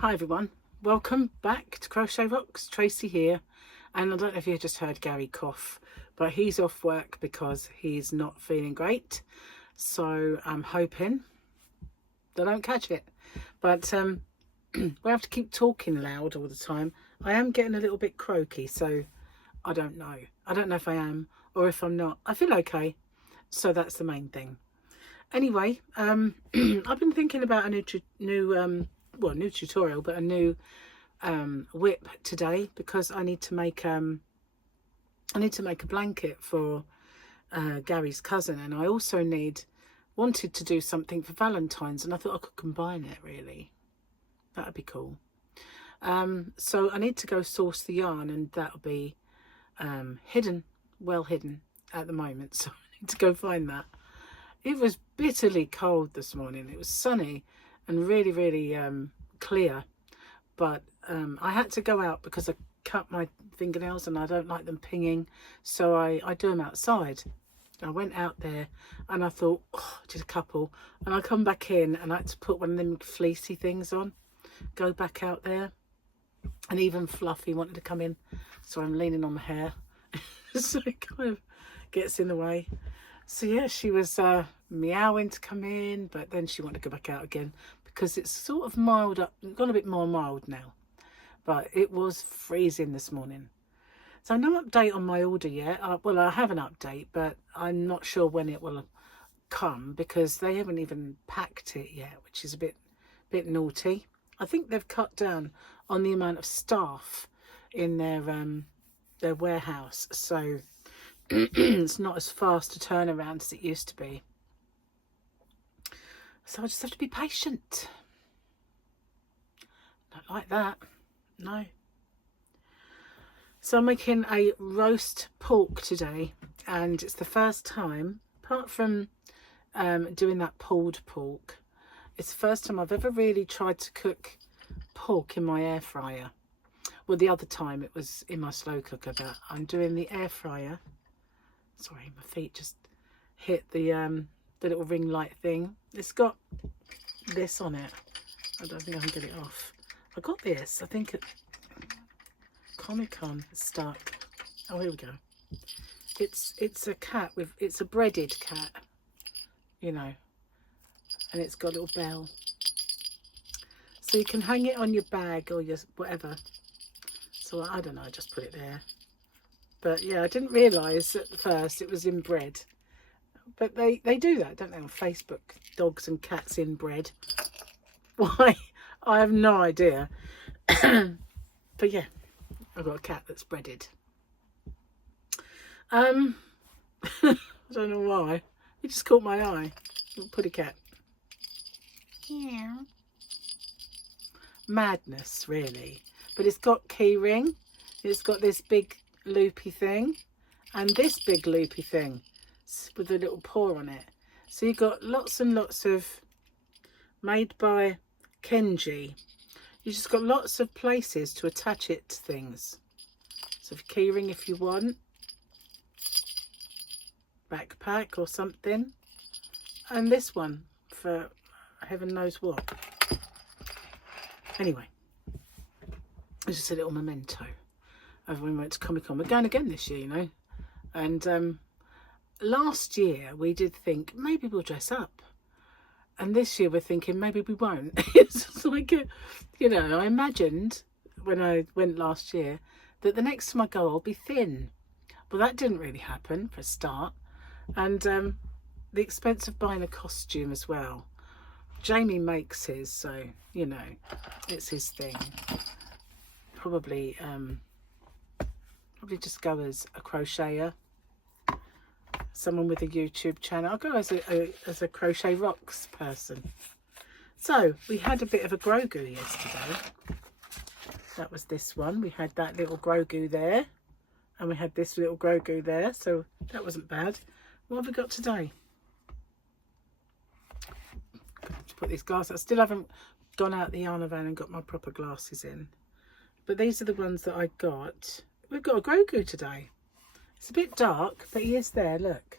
Hi everyone, welcome back to Crochet Rocks. Tracy here, and I don't know if you just heard Gary cough, but he's off work because he's not feeling great, so I'm hoping they don't catch it. But we have to keep talking loud all the time. I am getting a little bit croaky, so I don't know if I am or if I'm not. I feel okay, so that's the main thing. Anyway, I've been thinking about a new tutorial, but a new WIP today, because I need to make a blanket for Gary's cousin, and I also wanted to do something for Valentine's, and I thought I could combine it. Really, that'd be cool. So I need to go source the yarn, and that'll be well hidden at the moment, so I need to go find that. It was bitterly cold this morning. It was sunny and really clear, but I had to go out because I cut my fingernails and I don't like them pinging, so I do them outside. I went out there and I thought, oh, I did a couple, and I come back in and I had to put one of them fleecy things on, go back out there, and even Fluffy wanted to come in, so I'm leaning on my hair so it kind of gets in the way. So yeah, she was meowing to come in, but then she wanted to go back out again because it's sort of mild up, gone a bit more mild now, but it was freezing this morning. So no update on my order yet. Well, I have an update, but I'm not sure when it will come because they haven't even packed it yet, which is a bit naughty. I think they've cut down on the amount of staff in their warehouse, so it's not as fast a turnaround as it used to be. So I just have to be patient. Not like that, no. So I'm making a roast pork today, and it's the first time, apart from doing that pulled pork, it's the first time I've ever really tried to cook pork in my air fryer. Well, the other time it was in my slow cooker, but I'm doing the air fryer. Sorry, my feet just hit the little ring light thing. It's got this on it. I don't think I can get it off. I got this, I think at Comic-Con. It's stuck. Oh, here we go. It's a cat with, it's a breaded cat, you know, and it's got a little bell. So you can hang it on your bag or your whatever. So I don't know, I just put it there. But yeah, I didn't realise at first it was in bread. But they do that, don't they, on Facebook? Dogs and cats in bread. Why? I have no idea. But yeah, I've got a cat that's breaded. I don't know why. It just caught my eye. Putty cat. Yeah. Madness, really. But it's got key ring. It's got this big loopy thing and this big loopy thing with a little paw on it. So you've got lots and lots of, made by Kenji. You just got lots of places to attach it to things. So key ring if you want, backpack or something, and this one for heaven knows what. Anyway, it's just a little memento of when we went to Comic-Con. We're going again this year, you know, and last year we did think maybe we'll dress up, and this year we're thinking maybe we won't. It's just like, you know, I imagined when I went last year that the next time I go I'll be thin. Well, that didn't really happen for a start, and the expense of buying a costume as well. Jamie makes his, so you know, it's his thing. Probably just go as a crocheter, someone with a YouTube channel. I'll go as a Crochet Rocks person. So we had a bit of a Grogu yesterday. That was this one. We had that little Grogu there, and we had this little Grogu there, so that wasn't bad. What have we got today? To put these glasses, I still haven't gone out the yarn van and got my proper glasses in, but these are the ones that I got. We've got a Grogu today. It's a bit dark, but he is there, look.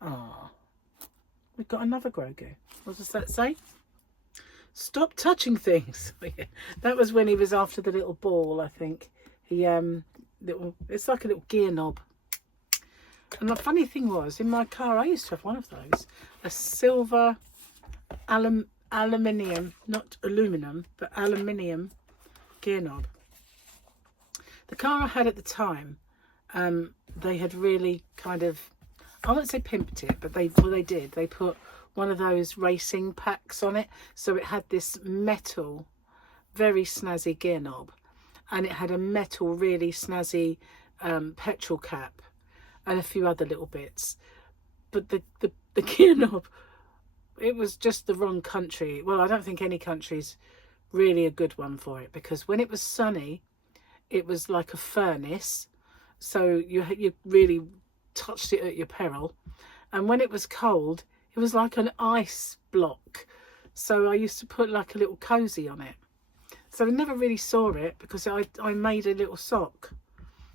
Ah, we've got another Grogu. What does that say? Stop touching things. That was when he was after the little ball, I think. He it's like a little gear knob. And the funny thing was, in my car, I used to have one of those, a silver aluminium, not aluminum, but aluminium gear knob. The car I had at the time, they had really kind of, I won't say pimped it, but they did. They put one of those racing packs on it, so it had this metal, very snazzy gear knob, and it had a metal, really snazzy petrol cap, and a few other little bits. But the gear knob, it was just the wrong country. Well, I don't think any country's really a good one for it, because when it was sunny, it was like a furnace, so you really touched it at your peril. And when it was cold, it was like an ice block. So I used to put like a little cozy on it. So I never really saw it, because I made a little sock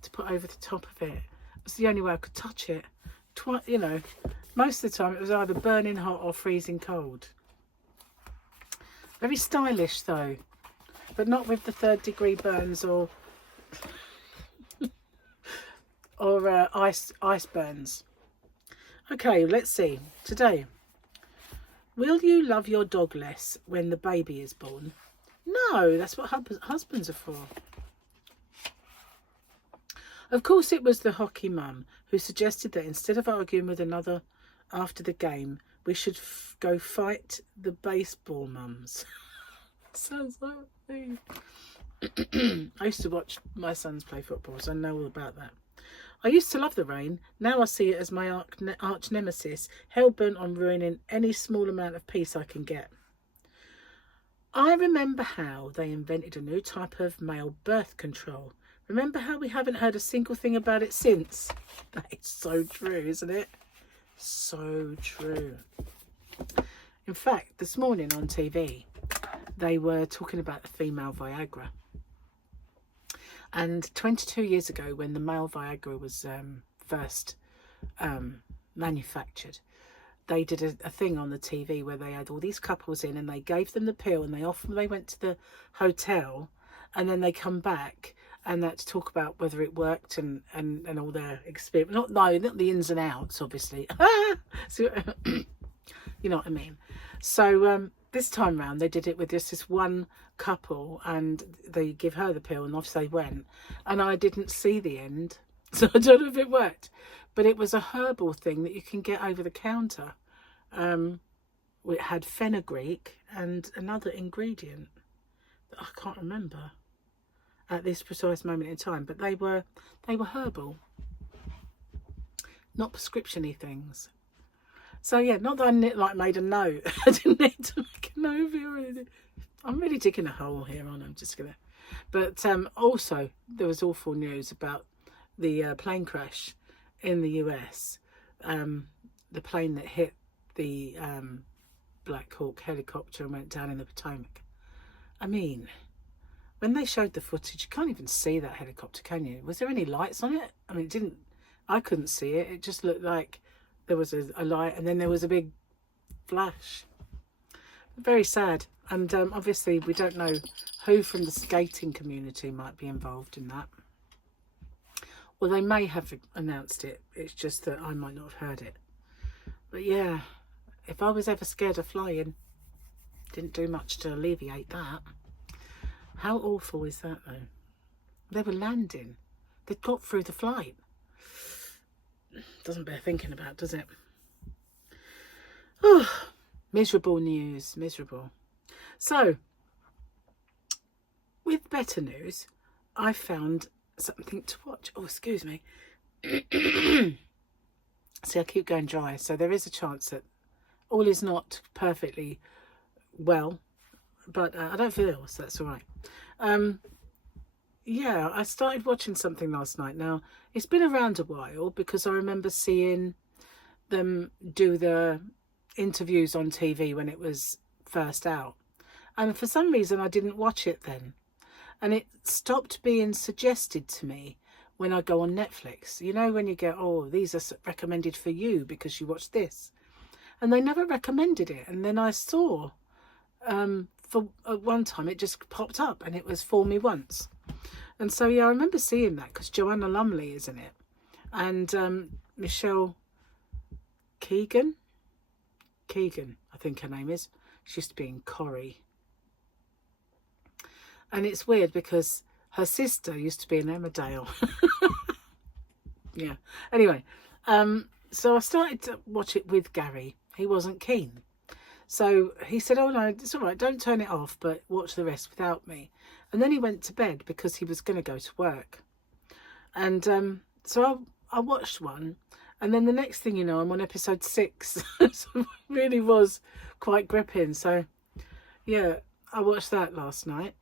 to put over the top of it. It was the only way I could touch it. You know, most of the time it was either burning hot or freezing cold. Very stylish though, but not with the 3rd-degree burns or ice burns. Okay, let's see. Today, will you love your dog less when the baby is born? No, that's what husbands are for. Of course, it was the hockey mum who suggested that instead of arguing with another after the game, we should go fight the baseball mums. Sounds like me. I used to watch my sons play football, so I know all about that. I used to love the rain. Now I see it as my arch nemesis, hell-bent on ruining any small amount of peace I can get. I remember how they invented a new type of male birth control. Remember how we haven't heard a single thing about it since? That is so true, isn't it? So true. In fact, this morning on TV, they were talking about the female Viagra. And 22 years ago, when the male Viagra was first manufactured, they did a thing on the TV where they had all these couples in, and they gave them the pill, and they went to the hotel, and then they come back and that to talk about whether it worked and all their experience. Not the ins and outs, obviously. So, you know what I mean. So this time round, they did it with just this one couple, and they give her the pill, and off they went. And I didn't see the end, so I don't know if it worked. But it was a herbal thing that you can get over the counter. It had fenugreek and another ingredient that I can't remember at this precise moment in time, but they were herbal, not prescription-y things. So yeah, not that I made a note. I didn't need to make a note of it or anything. I'm really digging a hole here, aren't I? I'm just gonna. But also there was awful news about the plane crash in the US. The plane that hit the Black Hawk helicopter and went down in the Potomac. I mean, when they showed the footage, you can't even see that helicopter, can you? Was there any lights on it? I mean, I couldn't see it. It just looked like there was a light, and then there was a big flash. Very sad. And obviously we don't know who from the skating community might be involved in that. Well, they may have announced it. It's just that I might not have heard it. But yeah, if I was ever scared of flying, didn't do much to alleviate that. How awful is that though? They were landing. They'd got through the flight. Doesn't bear thinking about, does it? Oh, miserable news, miserable. So, with better news, I found something to watch. Oh, excuse me. See, I keep going dry, so there is a chance that all is not perfectly well, but I don't feel ill, so that's all right. Yeah, I started watching something last night. Now, it's been around a while because I remember seeing them do the interviews on TV when it was first out. And for some reason, I didn't watch it then. And it stopped being suggested to me when I go on Netflix. You know, when you get, oh, these are recommended for you because you watched this. And they never recommended it. And then I saw for at one time it just popped up and it was For Me Once. And so yeah, I remember seeing that because Joanna Lumley is in it, and Michelle Keegan, I think her name is. She used to be in Corrie. And it's weird because her sister used to be in Emmerdale. Yeah. Anyway, so I started to watch it with Gary. He wasn't keen. So he said, oh no, it's all right, don't turn it off, but watch the rest without me. And then he went to bed because he was going to go to work. And so I watched one. And then the next thing you know, I'm on episode 6. So it really was quite gripping. So yeah, I watched that last night.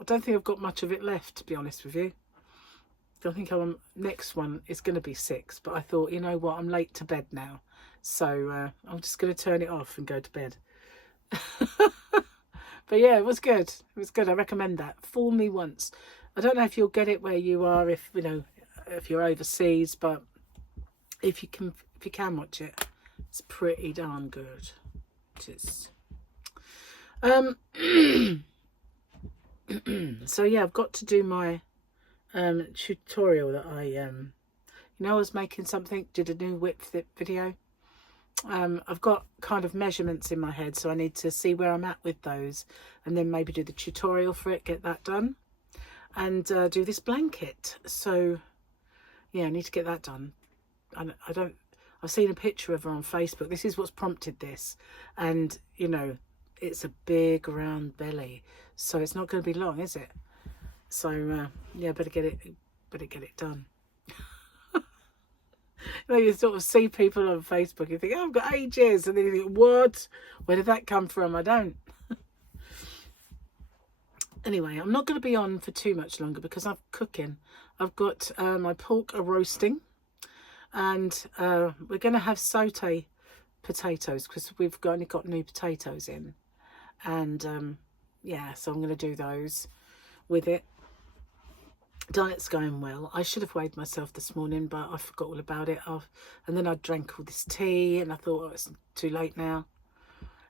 I don't think I've got much of it left, to be honest with you. I think next one is going to be 6. But I thought, you know what, I'm late to bed now. So I'm just going to turn it off and go to bed. But yeah, it was good. It was good. I recommend that. For Me Once. I don't know if you'll get it where you are, if you know, if you're overseas, but if you can watch it, it's pretty darn good. It is. So yeah, I've got to do my tutorial that I was making something, did a new WIP video. I've got kind of measurements in my head, so I need to see where I'm at with those, and then maybe do the tutorial for it, get that done, and do this blanket. So yeah, I need to get that done. I've seen a picture of her on Facebook. This is what's prompted this, and you know, it's a big round belly, so it's not going to be long, is it? So yeah, better get it done. You know, you sort of see people on Facebook, you think, oh, I've got ages, and then you think, what? Where did that come from? I don't. Anyway, I'm not going to be on for too much longer because I'm cooking. I've got my pork roasting, and we're going to have sauté potatoes because we've only got new potatoes in, and yeah, so I'm going to do those with it. Diet's going well. I should have weighed myself this morning, but I forgot all about it. And then I drank all this tea, and I thought, oh, it's too late now.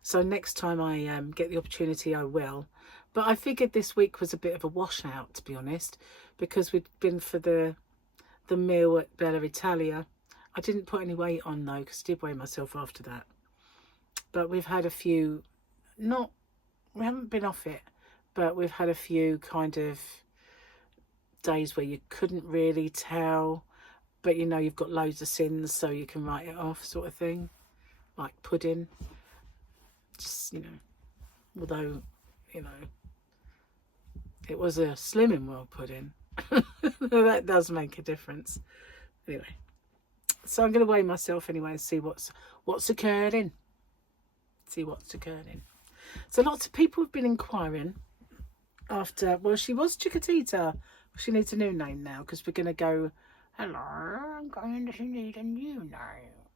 So next time I get the opportunity, I will. But I figured this week was a bit of a washout, to be honest, because we'd been for the meal at Bella Italia. I didn't put any weight on though, because I did weigh myself after that. But we've had a few, we haven't been off it, but we've had a few kind of days where you couldn't really tell, but you know, you've got loads of sins, so you can write it off, sort of thing, like pudding. Just, you know, although, you know, it was a Slimming World pudding. That does make a difference. Anyway, so I'm going to weigh myself anyway and see what's occurring. So lots of people have been inquiring after, well, she was Chiquitita. She needs a new name now because we're going to go, hello, I'm going to need a new name.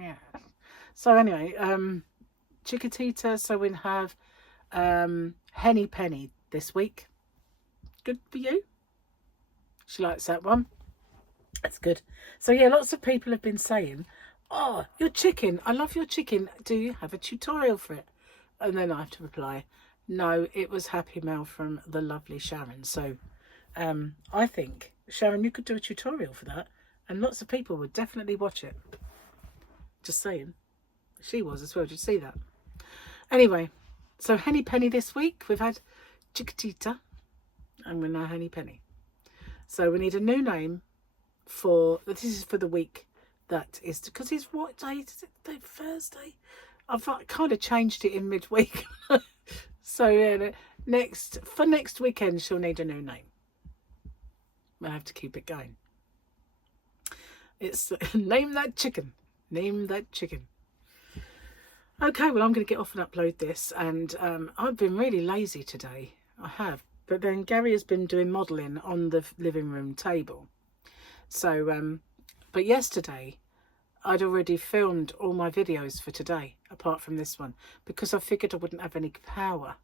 Yeah. So anyway, Chiquitita, so we'll have Henny Penny this week. Good for you. She likes that one. That's good. So yeah, lots of people have been saying, oh, your chicken, I love your chicken. Do you have a tutorial for it? And then I have to reply, no, it was Happy Mail from the lovely Sharon. So I think, Sharon, you could do a tutorial for that, and lots of people would definitely watch it. Just saying. She was as well. Did you see that? Anyway, so Henny Penny this week. We've had Chiquitita, and we're now Henny Penny. So we need a new name for, this is for the week that is, because it's what day is it? Thursday? I've kind of changed it in midweek. So yeah, next weekend she'll need a new name. We'll have to keep it going. It's name that chicken. Name that chicken. Okay, well, I'm going to get off and upload this, and I've been really lazy today. I have, but then Gary has been doing modelling on the living room table. So, but yesterday I'd already filmed all my videos for today, apart from this one, because I figured I wouldn't have any power.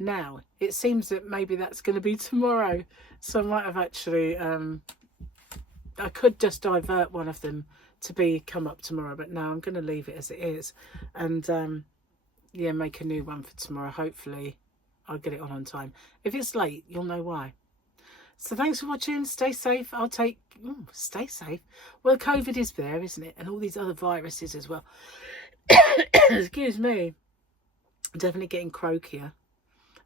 Now, it seems that maybe that's going to be tomorrow, so I might have actually, I could just divert one of them to come up tomorrow, but no, I'm going to leave it as it is. And yeah, make a new one for tomorrow. Hopefully I'll get it on time. If it's late, you'll know why. So thanks for watching. Stay safe. Stay safe. Well, COVID is there, isn't it? And all these other viruses as well. Excuse me. I'm definitely getting croakier.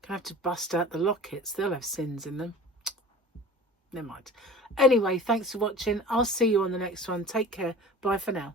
Gonna have to bust out the lockets. They'll have sins in them. Never mind. Anyway, thanks for watching. I'll see you on the next one. Take care. Bye for now.